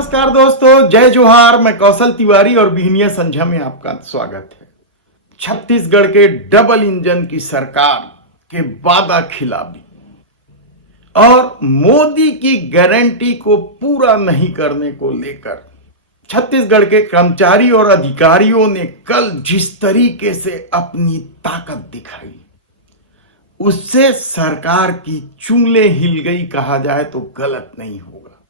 नमस्कार दोस्तों, जय जोहार। मैं कौशल तिवारी और बिहनिया संझा में आपका स्वागत है। छत्तीसगढ़ के डबल इंजन की सरकार के वादा खिलाफी और मोदी की गारंटी को पूरा नहीं करने को लेकर छत्तीसगढ़ के कर्मचारी और अधिकारियों ने कल जिस तरीके से अपनी ताकत दिखाई, उससे सरकार की चूलें हिल गई कहा जाए तो गलत नहीं होगा।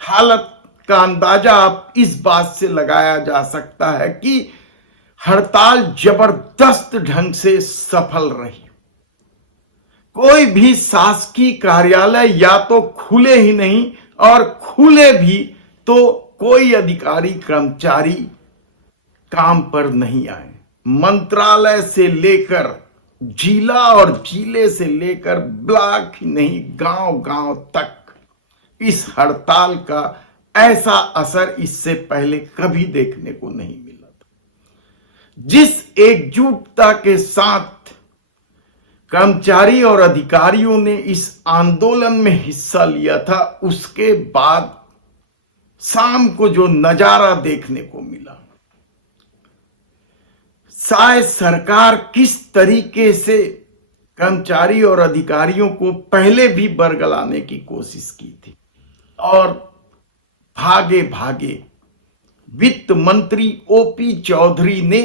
हालत का अंदाजा आप इस बात से लगाया जा सकता है कि हड़ताल जबरदस्त ढंग से सफल रही। कोई भी शासकीय कार्यालय या तो खुले ही नहीं और खुले भी तो कोई अधिकारी कर्मचारी काम पर नहीं आए। मंत्रालय से लेकर जिला और जिले से लेकर ब्लॉक ही नहीं, गांव-गांव तक इस हड़ताल का ऐसा असर इससे पहले कभी देखने को नहीं मिला था। जिस एकजुटता के साथ कर्मचारी और अधिकारियों ने इस आंदोलन में हिस्सा लिया था, उसके बाद शाम को जो नजारा देखने को मिला, शायद सरकार किस तरीके से कर्मचारी और अधिकारियों को पहले भी बरगलाने की कोशिश की थी और भागे भागे वित्त मंत्री ओपी चौधरी ने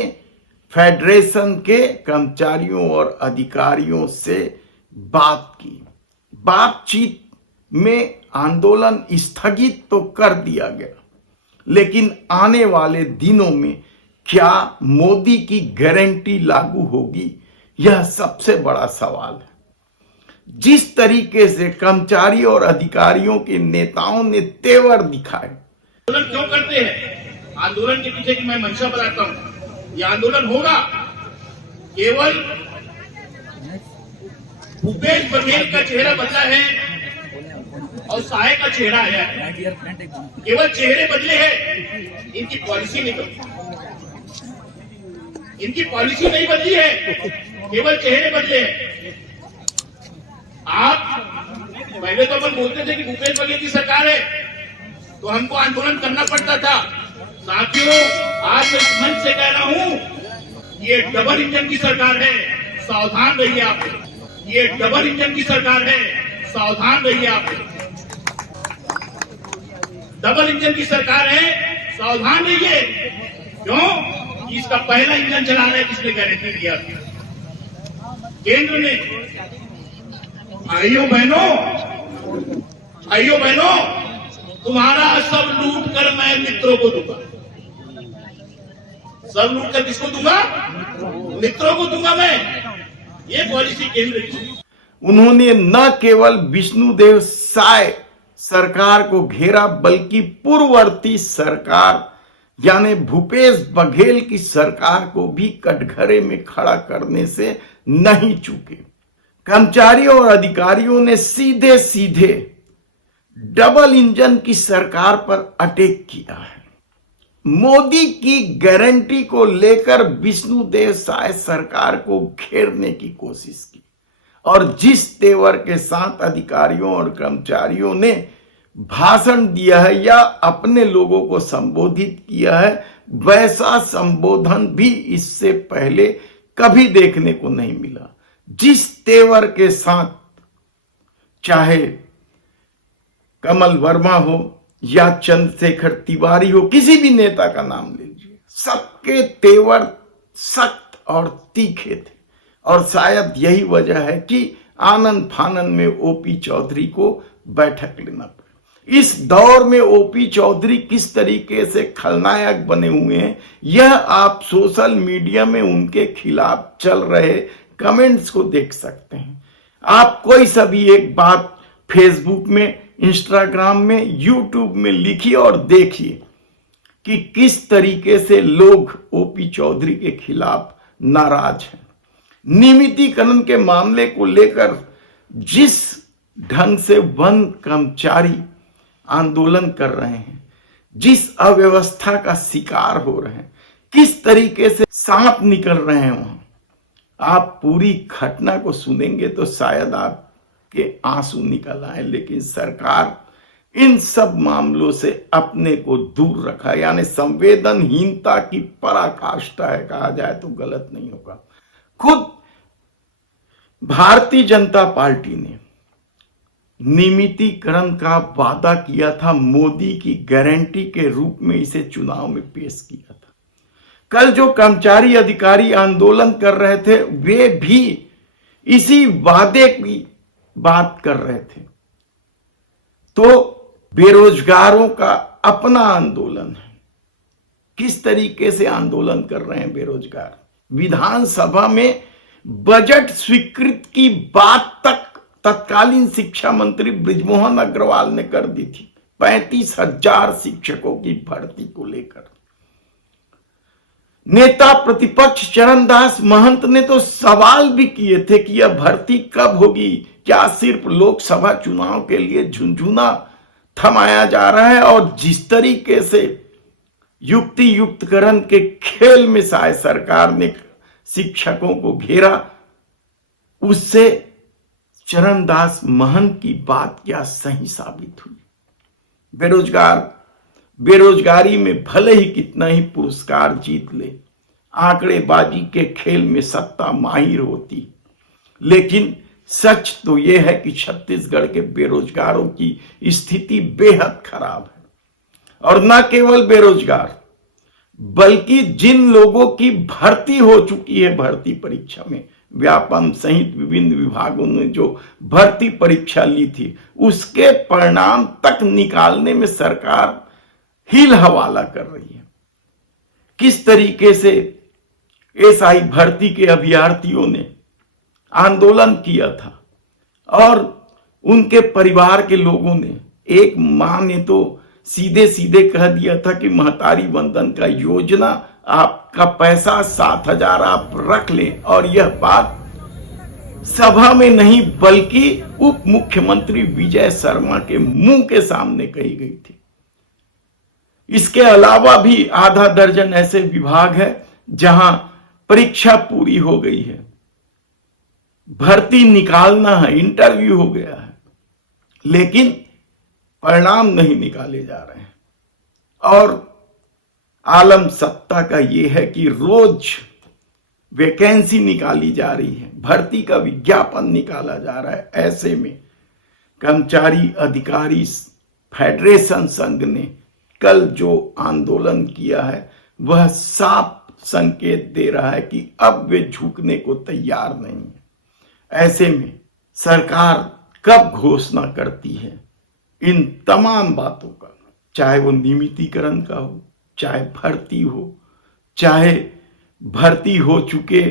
फेडरेशन के कर्मचारियों और अधिकारियों से बात की। बातचीत में आंदोलन स्थगित तो कर दिया गया, लेकिन आने वाले दिनों में क्या मोदी की गारंटी लागू होगी, यह सबसे बड़ा सवाल है। जिस तरीके से कर्मचारी और अधिकारियों के नेताओं ने तेवर दिखाए। आंदोलन क्यों करते हैं? आंदोलन के पीछे की मैं मंशा बताता हूं। यह आंदोलन होगा केवल भूपेश बघेल का चेहरा बदला है और सहाय का चेहरा है। केवल चेहरे बदले हैं, इनकी पॉलिसी नहीं बदली। इनकी पॉलिसी नहीं बदली है, केवल चेहरे बदले हैं। आप पहले तो अपन बोलते थे कि भूपेश बघेल की सरकार है तो हमको आंदोलन करना पड़ता था। साथियों, आज मैं इस मंच से कह रहा हूं, ये डबल इंजन की सरकार है, सावधान रहिए आप। ये डबल इंजन की सरकार है, सावधान रहिए आप। डबल इंजन की सरकार है, सावधान रहिए। क्यों? इसका पहला इंजन चला रहा है किसने गारंटी दिया? केंद्र ने। भाइयों बहनों, तुम्हारा सब लूट कर मैं मित्रों को दूंगा। सब लूट कर किसको दूंगा? मित्रों को दूंगा मैं। ये पॉलिसी केंद्र की। उन्होंने न केवल विष्णुदेव साय सरकार को घेरा, बल्कि पूर्ववर्ती सरकार यानी भूपेश बघेल की सरकार को भी कटघरे में खड़ा करने से नहीं चूके। कर्मचारियों और अधिकारियों ने सीधे सीधे डबल इंजन की सरकार पर अटैक किया है। मोदी की गारंटी को लेकर विष्णुदेव साय सरकार को घेरने की कोशिश की और जिस तेवर के साथ अधिकारियों और कर्मचारियों ने भाषण दिया है या अपने लोगों को संबोधित किया है, वैसा संबोधन भी इससे पहले कभी देखने को नहीं मिला। जिस तेवर के साथ चाहे कमल वर्मा हो या चंद्रशेखर तिवारी हो, किसी भी नेता का नाम लीजिए, सबके तेवर सख्त और तीखे थे और शायद यही वजह है कि आनंद फानन में ओपी चौधरी को बैठक लेना पड़ा। इस दौर में ओपी चौधरी किस तरीके से खलनायक बने हुए हैं, यह आप सोशल मीडिया में उनके खिलाफ चल रहे कमेंट्स को देख सकते हैं। आप कोई सा भी एक बात फेसबुक में, इंस्टाग्राम में, यूट्यूब में लिखिए और देखिए कि किस तरीके से लोग ओपी चौधरी के खिलाफ नाराज हैं। नियमितीकरण के मामले को लेकर जिस ढंग से वन कर्मचारी आंदोलन कर रहे हैं, जिस अव्यवस्था का शिकार हो रहे हैं, किस तरीके से सांप निकल रहे हैं वहां, आप पूरी घटना को सुनेंगे तो शायद आपके आंसू निकल आए। लेकिन सरकार इन सब मामलों से अपने को दूर रखा, यानी संवेदनहीनता की पराकाष्ठा है, कहा जाए तो गलत नहीं होगा। खुद भारतीय जनता पार्टी ने नियमितीकरण का वादा किया था, मोदी की गारंटी के रूप में इसे चुनाव में पेश किया था। कल जो कर्मचारी अधिकारी आंदोलन कर रहे थे वे भी इसी वादे की बात कर रहे थे। तो बेरोजगारों का अपना आंदोलन है। किस तरीके से आंदोलन कर रहे हैं बेरोजगार? विधानसभा में बजट स्वीकृत की बात तक तत्कालीन शिक्षा मंत्री बृजमोहन अग्रवाल ने कर दी थी, 35,000 शिक्षकों की भर्ती को लेकर। नेता प्रतिपक्ष चरणदास महंत ने तो सवाल भी किए थे कि यह भर्ती कब होगी, क्या सिर्फ लोकसभा चुनाव के लिए झुनझुना थमाया जा रहा है? और जिस तरीके से युक्ति युक्तकरण के खेल में शायद सरकार ने शिक्षकों को घेरा, उससे चरणदास महंत की बात क्या सही साबित हुई। बेरोजगारी में भले ही कितना ही पुरस्कार जीत ले, आंकड़ेबाजी के खेल में सत्ता माहिर होती, लेकिन सच तो यह है कि छत्तीसगढ़ के बेरोजगारों की स्थिति बेहद खराब है। और न केवल बेरोजगार, बल्कि जिन लोगों की भर्ती हो चुकी है भर्ती परीक्षा में, व्यापम सहित विभिन्न विभागों ने जो भर्ती परीक्षा ली थी, उसके परिणाम तक निकालने में सरकार हिल हवाला कर रही है। किस तरीके से एसआई भर्ती के अभ्यर्थियों ने आंदोलन किया था और उनके परिवार के लोगों ने, एक मां ने तो सीधे सीधे कह दिया था कि महतारी वंदन का योजना, आपका पैसा 7,000 आप रख लें, और यह बात सभा में नहीं बल्कि उप मुख्यमंत्री विजय शर्मा के मुंह के सामने कही गई थी। इसके अलावा भी आधा दर्जन ऐसे विभाग है जहां परीक्षा पूरी हो गई है, भर्ती निकालना है, इंटरव्यू हो गया है, लेकिन परिणाम नहीं निकाले जा रहे हैं। और आलम सत्ता का यह है कि रोज वैकेंसी निकाली जा रही है, भर्ती का विज्ञापन निकाला जा रहा है। ऐसे में कर्मचारी अधिकारी फेडरेशन संघ ने कल जो आंदोलन किया है वह साफ संकेत दे रहा है कि अब वे झुकने को तैयार नहीं है। ऐसे में सरकार कब घोषणा करती है इन तमाम बातों का, चाहे वो नियमितीकरण का हो, चाहे भर्ती हो, चाहे भर्ती हो चुके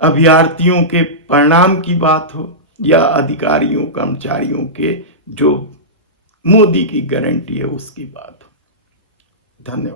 अभ्यर्थियों के परिणाम की बात हो, या अधिकारियों कर्मचारियों के जो मोदी की गारंटी है उसकी बात हो। धन्यवाद।